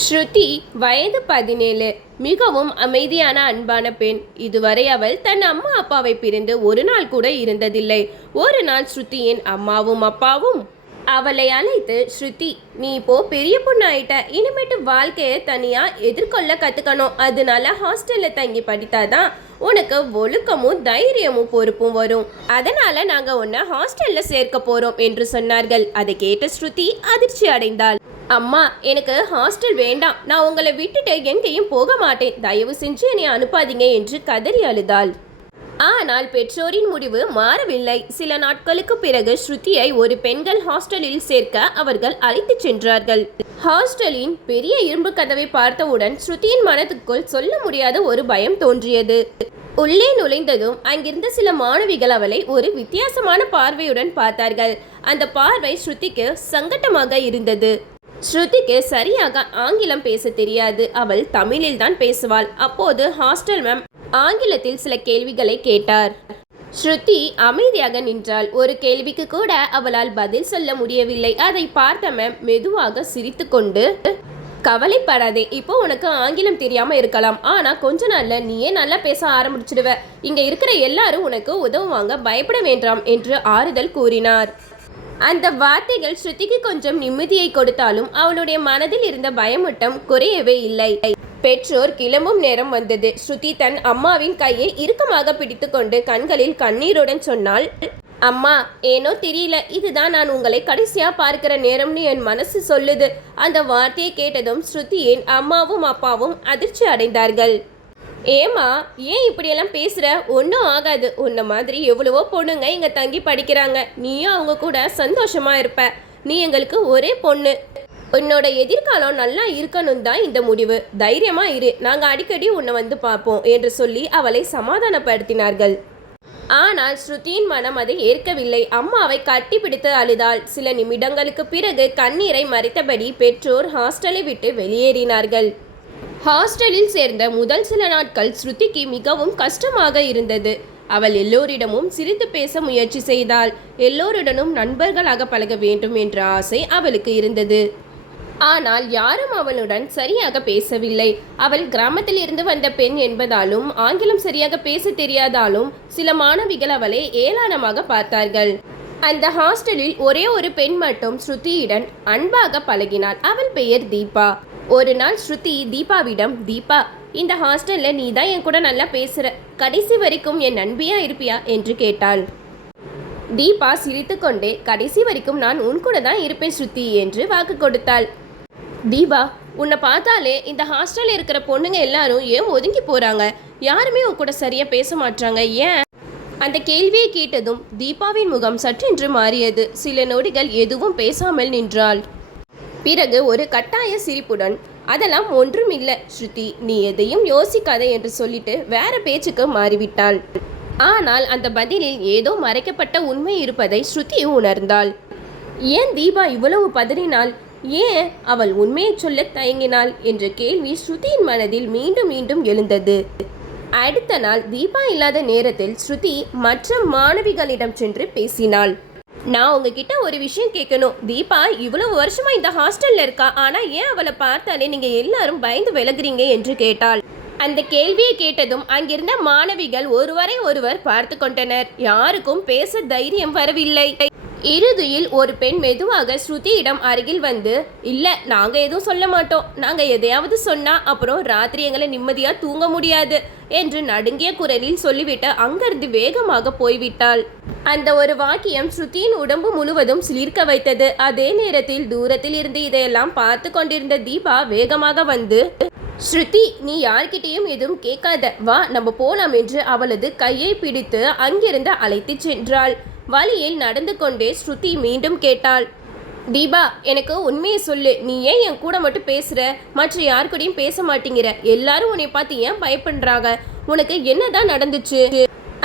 ஸ்ருதி வயது 17, மிகவும் அமைதியான அன்பான பெண். இதுவரை அவள் தன் அம்மா அப்பாவை பிரிந்து ஒரு நாள் கூட இருந்ததில்லை. ஒரு நாள் ஸ்ருதியின் அம்மாவும் அப்பாவும் அவளை அழைத்து, ஸ்ருதி, நீ இப்போ பெரிய பொண்ணு ஆயிட்ட, இனிமேட்டு வாழ்க்கையை தனியா எதிர்கொள்ள கத்துக்கணும். அதனால ஹாஸ்டல்ல தங்கி படித்தாதான் உனக்கு ஒழுக்கமும் தைரியமும் பொறுப்பும் வரும். அதனால நாங்க உன்னை ஹாஸ்டல்ல சேர்க்க போறோம் என்று சொன்னார்கள். அதை கேட்ட ஸ்ருதி அதிர்ச்சி அடைந்தாள். அம்மா, எனக்கு ஹாஸ்டல் வேண்டாம், நான் உங்களை விட்டுட்டு எங்கேயும் போக மாட்டேன், தயவு செஞ்சு என்னை அனுப்பாதீங்க என்று கதறி அழுதாள். ஆனால் பெற்றோரின் முடிவு மாறவில்லை. சில நாட்களுக்கு பிறகு ஸ்ருதியை ஒரு பெண்கள் ஹாஸ்டலில் சேர்க்க அவர்கள் அழைத்துச் சென்றார்கள். ஹாஸ்டலின் பெரிய இரும்பு கதவை பார்த்தவுடன் ஸ்ருதியின் மனதுக்குள் சொல்ல முடியாத ஒரு பயம் தோன்றியது. உள்ளே நுழைந்ததும் அங்கிருந்த சில மாணவிகள் அவளை ஒரு வித்தியாசமான பார்வையுடன் பார்த்தார்கள். அந்த பார்வை ஸ்ருதிக்கு சங்கட்டமாக இருந்தது. ஸ்ருதிக்கு சரியாக ஆங்கிலம் பேச தெரியாது. அவள் தமிழில் தான் பேசுவாள். அப்போது ஹாஸ்டல் மேம் ஆங்கிலத்தில் சில கேள்விகளை கேட்டார். ஸ்ருதி அமைதியாக நின்றாள். ஒரு கேள்விக்கு கூட அவளால் பதில் சொல்ல முடியவில்லை. அதை பார்த்த மேம் மெதுவாக சிரித்து கொண்டு, கவலைப்படாதே, இப்போ உனக்கு ஆங்கிலம் தெரியாம இருக்கலாம், ஆனா கொஞ்ச நாள்ல நீயே நல்லா பேச ஆரம்பிச்சிடுவ. இங்க இருக்கிற எல்லாரும் உனக்கு உதவுவாங்க, பயப்பட வேண்டாம் என்று ஆறுதல் கூறினார். அந்த வார்த்தைகள் ஸ்ருதிக்கு கொஞ்சம் நிம்மதியை கொடுத்தாலும் அவளுடைய மனதில் இருந்த பயமூட்டம் குறையவே இல்லை. பெற்றோர் கிளம்பும் நேரம் வந்தது. ஸ்ருதி தன் அம்மாவின் கையை இறுக்கமாக பிடித்து கொண்டு கண்களில் கண்ணீருடன் சொன்னாள், அம்மா, ஏனோ தெரியல, இதுதான் நான் உங்களை கடைசியா பார்க்கிற நேரம்னு என் மனசு சொல்லுது. அந்த வார்த்தையை கேட்டதும் ஸ்ருதியின் அம்மாவும் அப்பாவும் அதிர்ச்சி அடைந்தார்கள். ஏமா, ஏன் இப்படியெல்லாம் பேசுற? ஒன்றும் ஆகாது. உன்ன மாதிரி எவ்வளவோ பொண்ணுங்க இங்க தங்கி படிக்கிறாங்க. நீயும் அவங்க கூட சந்தோஷமா இருப்ப. நீ எங்களுக்கு ஒரே பொண்ணு. உன்னோட எதிர்காலம் நல்லா இருக்கணும் தான் இந்த முடிவு. தைரியமா இரு, நாங்க அடிக்கடி உன்னை வந்து பார்ப்போம் என்று சொல்லி அவளை சமாதானப்படுத்தினார்கள். ஆனால் ஸ்ருதியின் மனம் அதை ஏற்கவில்லை. அம்மாவை கட்டி பிடித்து அழுதாள். சில நிமிடங்களுக்கு பிறகு கண்ணீரை மறைத்தபடி பெற்றோர் ஹாஸ்டலை விட்டு வெளியேறினார்கள். ஹாஸ்டலில் சேர்ந்த முதல் சில நாட்கள் ஸ்ருதிக்கு மிகவும் கஷ்டமாக இருந்தது. அவள் எல்லோரிடமும் சிரித்து பேச முயற்சி செய்தாள். எல்லோருடனும் நண்பர்களாக பழக வேண்டும் என்ற ஆசை அவளுக்கு இருந்தது. ஆனால் யாரும் அவளுடன் சரியாக பேசவில்லை. அவள் கிராமத்தில் இருந்து வந்த பெண் என்பதாலும் ஆங்கிலம் சரியாக பேச தெரியாதாலும் சில மாணவிகள் அவளை ஏளனமாக பார்த்தார்கள். அந்த ஹாஸ்டலில் ஒரே ஒரு பெண் மட்டும் ஸ்ருதியுடன் அன்பாக பழகினாள். அவள் பெயர் தீபா. ஒரு நாள் ஸ்ருதி தீபாவிடம், தீபா, இந்த ஹாஸ்டல்ல நீ தான் என் கூட நல்லா பேசுற, கடைசி வரைக்கும் என் நண்பியா இருப்பியா என்று கேட்டாள். தீபா சிரித்து கொண்டே, கடைசி வரைக்கும் நான் உன் கூட தான் இருப்பேன் ஸ்ருதி என்று வாக்கு கொடுத்தாள். தீபா, உன்னை பார்த்தாலே இந்த ஹாஸ்டல்ல இருக்கிற பொண்ணுங்க எல்லாரும் ஏன் ஒதுங்கி போறாங்க? யாருமே உன் கூட சரியா பேச மாட்டாங்க, ஏன்? அந்த கேள்வியை கேட்டதும் தீபாவின் முகம் சற்றென்று மாறியது. சில நொடிகள் எதுவும் பேசாமல் நின்றாள். பிறகு ஒரு கட்டாய சிரிப்புடன், அதெல்லாம் ஒன்றும் இல்லை ஸ்ருதி, நீ எதையும் யோசிக்காத என்று சொல்லிட்டு வேற பேச்சுக்கு மாறிவிட்டாள். ஆனால் அந்த பதிலில் ஏதோ மறைக்கப்பட்ட உண்மை இருப்பதை ஸ்ருதி உணர்ந்தாள். ஏன் தீபா இவ்வளவு பதறினாள்? ஏன் அவள் உண்மையை சொல்ல தயங்கினாள் என்ற கேள்வி ஸ்ருதியின் மனதில் மீண்டும் மீண்டும் எழுந்தது. அடுத்த நாள் தீபா இல்லாத நேரத்தில் ஸ்ருதி மற்ற மாணவிகளிடம் சென்று பேசினாள். நான் உங்ககிட்ட ஒரு விஷயம் கேட்கணும். தீபா இவ்வளவு வருஷமா இந்த ஹாஸ்டல்ல இருக்கா, ஆனா ஏன் அவளை பார்த்தாலே நீங்க எல்லாரும் பயந்து விலகுறீங்க என்று கேட்டாள். அந்த கேள்வியை கேட்டதும் அங்கிருந்த மாணவிகள் ஒருவரை ஒருவர் பார்த்து கொண்டனர். யாருக்கும் பேச தைரியம் வரவில்லை. இறுதியில் ஒரு பெண் மெதுவாக ஸ்ருதியிடம் அருகில் வந்து, இல்ல, நாங்க எதுவும் சொல்ல மாட்டோம், நாங்க எதையாவது சொன்னா அப்புறம் ராத்திரி எங்களை நிம்மதியா தூங்க முடியாது என்று நடுங்கிய குரலில் சொல்லிவிட்டு அங்கிருந்து வேகமாக போய்விட்டாள். அந்த ஒரு வாக்கியம் ஸ்ருதியின் உடம்பு முழுவதும் சிலிர்க்க வைத்தது. அதே நேரத்தில் தூரத்தில் இருந்து இதையெல்லாம் பார்த்து கொண்டிருந்த தீபா வேகமாக வந்து, ஸ்ருதி, நீ யார்கிட்டையும் எதுவும் கேட்காத, வா நம்ம போலாம் என்று அவளது கையை பிடித்து அங்கிருந்து அழைத்து சென்றாள். வழியில் நடந்து கொண்டே ஸ்ருதி மீண்டும் கேட்டாள், தீபா, எனக்கு உண்மையை சொல்லு, நீ ஏன் என் கூட மட்டும் பேசுற, மற்ற யார் கூடயும் பேச மாட்டேங்கிற? எல்லாரும் உன்னை பார்த்து ஏன் பயப்படுறாங்க? உனக்கு என்னதான் நடந்துச்சு?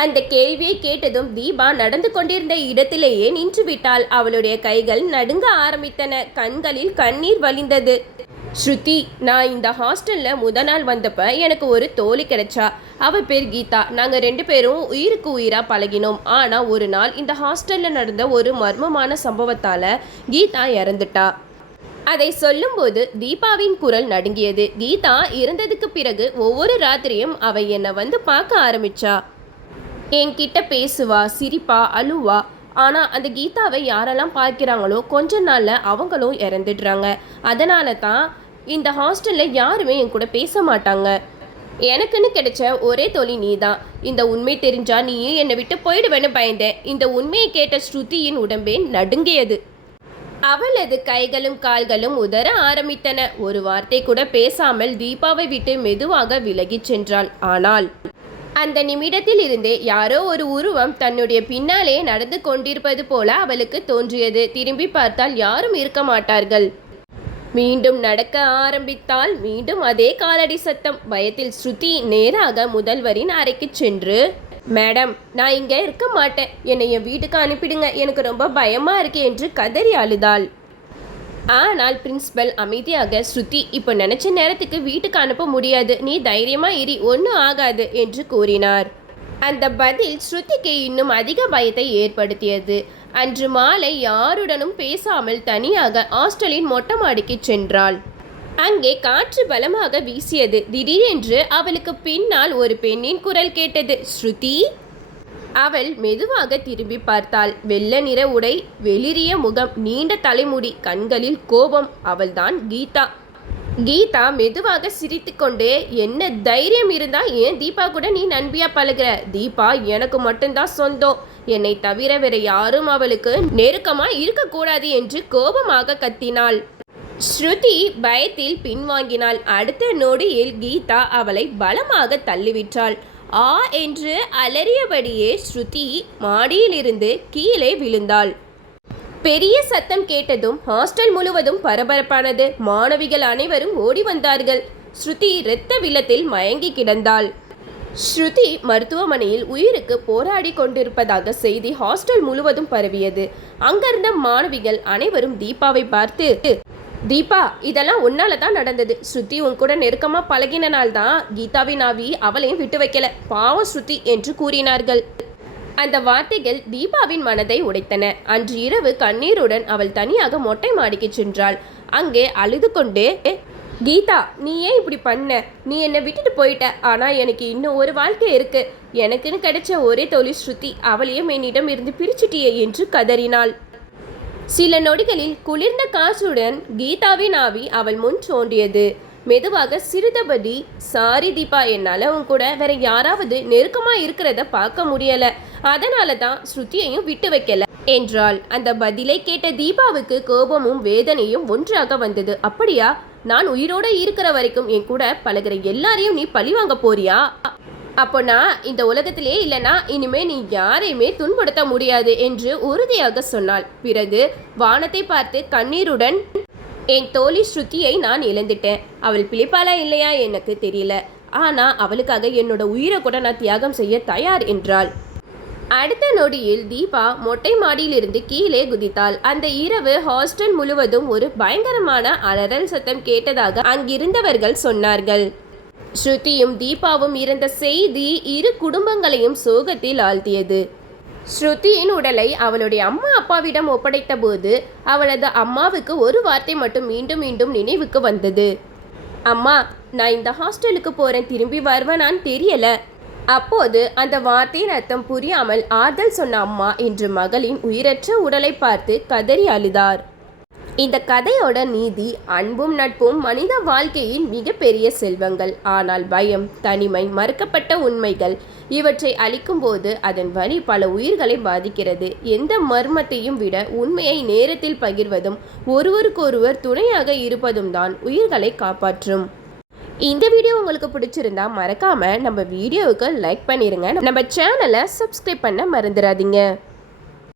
அந்த கேள்வியை கேட்டதும் தீபா நடந்து கொண்டிருந்த இடத்திலேயே நின்று விட்டாள். அவளுடைய கைகள் நடுங்க ஆரம்பித்தன. கண்களில் கண்ணீர் வழிந்தது. ஸ்ருதி, நான் இந்த ஹாஸ்டல்ல நாள் வந்தப்ப எனக்கு ஒரு தோழி கிடைச்சா. அவ பேர் கீதா. நாங்க 2 பேரும் உயிருக்கு உயிரா பழகினோம். ஆனா ஒரு நாள் இந்த ஹாஸ்டல்ல நடந்த ஒரு மர்மமான சம்பவத்தால கீதா இறந்துட்டா. அதை சொல்லும்போது தீபாவின் குரல் நடுங்கியது. கீதா இறந்ததுக்கு பிறகு ஒவ்வொரு ராத்திரியும் அவ என்னை வந்து பார்க்க ஆரம்பிச்சா. என்கிட்ட பேசுவா, சிரிப்பா, அழுவா. ஆனால் அந்த கீதாவை யாரெல்லாம் பார்க்கிறாங்களோ கொஞ்ச நாளில் அவங்களும் இறந்துடுறாங்க. அதனால தான் இந்த ஹாஸ்டலில் யாருமே என் கூட பேச மாட்டாங்க. எனக்குன்னு கிடைச்ச ஒரே தோழி நீ தான். இந்த உண்மை தெரிஞ்சா நீயே என்னை விட்டு போயிடுவேன்னு பயந்தேன். இந்த உண்மையை கேட்ட ஸ்ருதியின் உடம்பே நடுங்கியது. அவளது கைகளும் கால்களும் உதற ஆரம்பித்தன. ஒரு வார்த்தை கூட பேசாமல் தீபாவை விட்டு மெதுவாக விலகிச் சென்றாள். ஆனால் அந்த நிமிடத்தில் இருந்தே யாரோ ஒரு உருவம் தன்னுடைய பின்னாலே நடந்து கொண்டிருப்பது போல அவளுக்கு தோன்றியது. திரும்பி பார்த்தால் யாரும் இருக்க மாட்டார்கள். மீண்டும் நடக்க ஆரம்பித்தால் மீண்டும் அதே காலடி சத்தம். பயத்தில் ஸ்ருதி நேராக முதல்வரின் அறைக்கு சென்று, மேடம், நான் இங்கே இருக்க மாட்டேன், என்னை என் வீட்டுக்கு அனுப்பிடுங்க, எனக்கு ரொம்ப பயமா இருக்கு என்று கதறி அழுதாள். ஆனால் பிரின்சிபல் அமைதியாக, ஸ்ருதி, இப்போ நினைச்ச நேரத்துக்கு வீட்டுக்கு அனுப்ப முடியாது, நீ தைரியமா இரு, ஒன்றும் ஆகாது என்று கூறினார். அந்த பதில் ஸ்ருதிக்கு இன்னும் அதிக பயத்தை ஏற்படுத்தியது. அன்று மாலை யாருடனும் பேசாமல் தனியாக ஹாஸ்டலின் மொட்டை மாடிக்கு சென்றாள். அங்கே காற்று பலமாக வீசியது. திடீரென்று அவளுக்கு பின்னால் ஒரு பெண்ணின் குரல் கேட்டது. ஸ்ருதி. அவள் மெதுவாக திரும்பி பார்த்தாள். வெள்ளை நிற உடை, வெளிரிய முகம், நீண்ட தலைமுடி, கண்களில் கோபம். அவள்தான் கீதா. கீதா மெதுவாக சிரித்து கொண்டே, என்ன தைரியம் இருந்தா ஏன் தீபா கூட நீ நண்பியா பழகுற? தீபா எனக்கு மட்டும்தான் சொந்தம், என்னை தவிர வேற யாரும் அவளுக்கு நெருக்கமா இருக்கக்கூடாது என்று கோபமாக கத்தினாள். ஸ்ருதி பயத்தில் பின்வாங்கினாள். அடுத்த நொடியில் கீதா அவளை பலமாக தள்ளிவிட்டாள். ஆ என்று அலறியபடியே ஸ்ருதி மாடியிலிருந்து கீழே விழுந்தாள். பெரிய சத்தம் கேட்டதும் ஹாஸ்டல் முழுவதும் பரபரப்பானது. மாணவிகள் அனைவரும் ஓடி வந்தார்கள். ஸ்ருதி இரத்த வெள்ளத்தில் மயங்கி கிடந்தாள். ஸ்ருதி மருத்துவமனையில் உயிருக்கு போராடி கொண்டிருப்பதாக செய்தி ஹாஸ்டல் முழுவதும் பரவியது. அங்கிருந்த மாணவிகள் அனைவரும் தீபாவை பார்த்து, தீபா, இதெல்லாம் உன்னால தான் நடந்தது. ஸ்ருதி உன் கூட நெருக்கமாக பழகினால்தான் கீதாவின் ஆவி அவளையும் விட்டு வைக்கல. பாவம் ஸ்ருதி என்று கூறினார்கள். அந்த வார்த்தைகள் தீபாவின் மனதை உடைத்தன. அன்று இரவு கண்ணீருடன் அவள் தனியாக மொட்டை மாடிக்கு சென்றாள். அங்கே அழுது கொண்டே, கீதா, நீ ஏன் இப்படி பண்ண? நீ என்னை விட்டுட்டு போயிட்ட. ஆனால் எனக்கு இன்னும் ஒரு வாழ்க்கை இருக்கு. எனக்குன்னு கிடைச்ச ஒரே தோழி ஸ்ருதி, அவளையும் என்னிடம் இருந்து பிரிச்சுட்டியே என்று கதறினாள். சில நொடிகளில் குளிர்ந்த காற்றுடன் கீதாவின் ஆவி அவள் முன் தோன்றியது. மெதுவாக சிறுதபதி, சாரி தீபா, என்னால் உன் கூட வேற யாராவது நெருக்கமாக இருக்கிறத பார்க்க முடியலை, அதனால தான் ஸ்ருதியையும் விட்டு வைக்கல என்றாள். அந்த பதிலை கேட்ட தீபாவுக்கு கோபமும் வேதனையும் ஒன்றாக வந்தது. அப்படியா? நான் உயிரோட இருக்கிற வரைக்கும் என் கூட பழகிற எல்லாரையும் நீ பழிவாங்க போறியா? அப்போ நான் இந்த உலகத்திலே இல்லைனா இனிமே நீ யாரையுமே துன்புறுத்த முடியாது என்று உறுதியாக சொன்னாள். பிறகு வானத்தை பார்த்து கண்ணீருடன், என் தோழி ஸ்ருதியை நான் இழந்துட்டேன். அவள் பிழைப்பாளா இல்லையா எனக்கு தெரியல, ஆனால் அவளுக்காக என்னோட உயிரை கூட நான் தியாகம் செய்ய தயார் என்றாள். அடுத்த நொடியில் தீபா மொட்டை மாடியிலிருந்து கீழே குதித்தாள். அந்த இரவு ஹாஸ்டல் முழுவதும் ஒரு பயங்கரமான அலறல் சத்தம் கேட்டதாக அங்கிருந்தவர்கள் சொன்னார்கள். ஸ்ருதியும் தீபாவும் இறந்த செய்தி இரு குடும்பங்களையும் சோகத்தில் ஆழ்த்தியது. ஸ்ருதியின் உடலை அவளுடைய அம்மா அப்பாவிடம் ஒப்படைத்த போது அவளது அம்மாவுக்கு ஒரு வார்த்தை மட்டும் மீண்டும் மீண்டும் நினைவுக்கு வந்தது. அம்மா, நான் இந்த ஹாஸ்டலுக்கு போறேன், திரும்பி வருவேனான்னு தெரியல. அப்போது அந்த வார்த்தையின் அர்த்தம் புரியாமல் ஆறுதல் சொன்ன அம்மா இன்று மகளின் உயிரற்ற உடலை பார்த்து கதறி அழுதார். இந்த கதையோட நீதி, அன்பும் நட்பும் மனித வாழ்க்கையின் மிகப்பெரிய செல்வங்கள். ஆனால் பயம், தனிமை, மறுக்கப்பட்ட உண்மைகள் இவற்றை அளிக்கும் போது அதன் வலி பல உயிர்களை பாதிக்கிறது. எந்த மர்மத்தையும் விட உண்மையை நேரத்தில் பகிர்வதும் ஒருவருக்கொருவர் துணையாக இருப்பதும் தான் உயிர்களை காப்பாற்றும். இந்த வீடியோ உங்களுக்கு பிடிச்சிருந்தா மறக்காம நம்ம வீடியோவுக்கு லைக் பண்ணிருங்க. நம்ம சேனலை சப்ஸ்கிரைப் பண்ண மறந்துடாதீங்க.